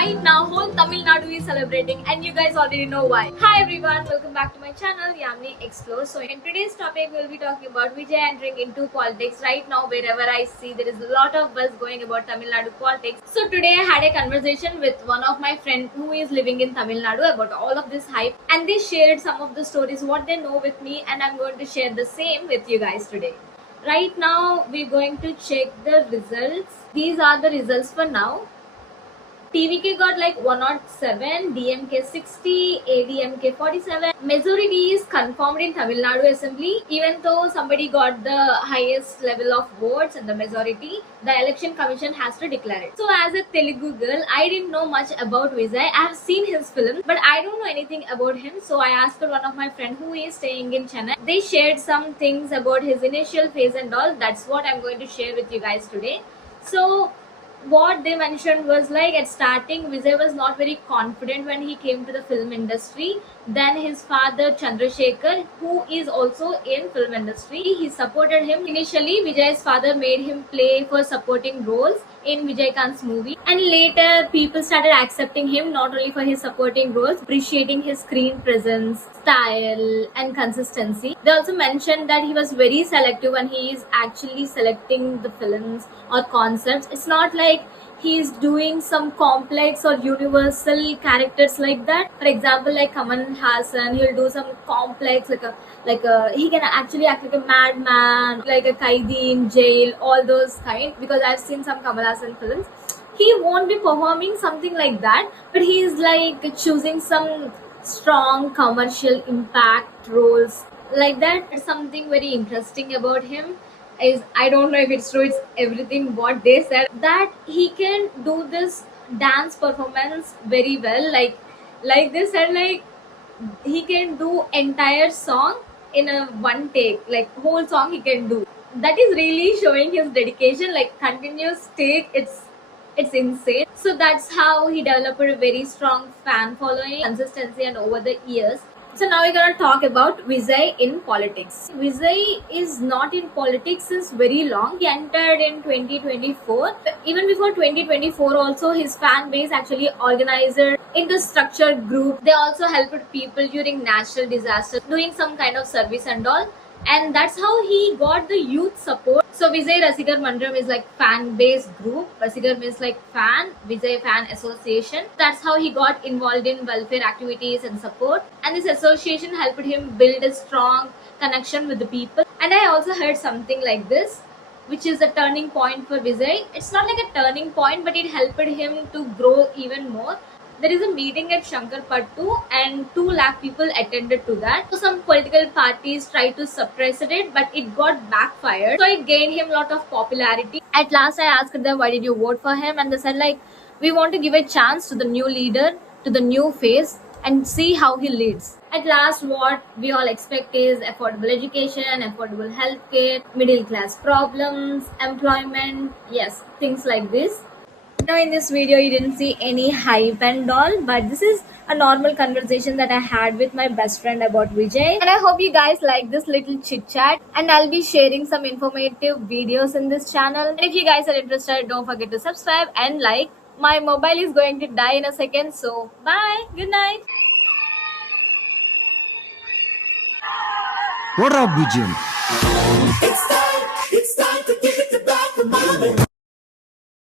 right now whole Tamil Nadu is celebrating and you guys already know why. Hi everyone, welcome back to my channel Yamini Explore. So in today's topic we'll be talking about Vijay entering into politics. Right now wherever I see there is a lot of buzz going about Tamil Nadu politics. So today I had a conversation with one of my friends who is living in Tamil Nadu about all of this hype, and they shared some of the stories what they know with me, and I'm going to share the same with you guys today. Right now we're going to check the results. These are the results for now. TVK got like 107, DMK 60, ADMK 47. Majority is confirmed in Tamil Nadu Assembly. Even though somebody got the highest level of votes and the majority, the election commission has to declare it. So as a Telugu girl, I didn't know much about Vijay. I have seen his films, but I don't know anything about him. So I asked one of my friends who is staying in Chennai. They shared some things about his initial phase and all. That's what I'm going to share with you guys today. So what they mentioned was like at starting Vijay was not very confident when he came to the film industry. Then his father Chandrasekhar, who is also in film industry, he supported him. Initially Vijay's father made him play for supporting roles in Vijay Kant's movie, and later people started accepting him not only for his supporting roles, appreciating his screen presence, style and consistency. They also mentioned that he was very selective when he is actually selecting the films or concepts. It's not like he's doing some complex or universal characters like that. For example, like Kamal Hassan, he'll do some complex he can actually act like a madman, like a Kaidi in jail, all those kind. Because I've seen some Kamal Hassan films. He won't be performing something like that, but he's like choosing some strong commercial impact roles like that. It's something very interesting about him is, I don't know if it's true, it's everything what they said, that he can do this dance performance very well. Like they said, like he can do entire song in a one take, like whole song he can do. That is really showing his dedication, like continuous take. It's insane. So that's how he developed a very strong fan following, consistency, and over the years. So now we're gonna talk about Vijay in politics. Vijay is not in politics since very long. He entered in 2024. Even before 2024 also his fan base actually organized into structured group. They also helped people during natural disasters, doing some kind of service and all. And that's how he got the youth support. So Vijay Rasikar Mandram is like fan based group. Rasikar means like fan, Vijay Fan Association. That's how he got involved in welfare activities and support. And this association helped him build a strong connection with the people. And I also heard something like this, which is a turning point for Vijay. It's not like a turning point, but it helped him to grow even more. There is a meeting at Shankarpattu and 2 lakh people attended to that. So some political parties tried to suppress it, but it got backfired. So it gained him a lot of popularity. At last I asked them, why did you vote for him? And they said like, we want to give a chance to the new leader, to the new face, and see how he leads. At last what we all expect is affordable education, affordable healthcare, middle class problems, employment, yes, things like this. Now in this video you didn't see any hype and all, but this is a normal conversation that I had with my best friend about Vijay, and I hope you guys like this little chit chat, and I'll be sharing some informative videos in this channel. And if you guys are interested, don't forget to subscribe and like. My mobile is going to die in a second, so bye, good night. What up, BGM? It's time to give it back the moment.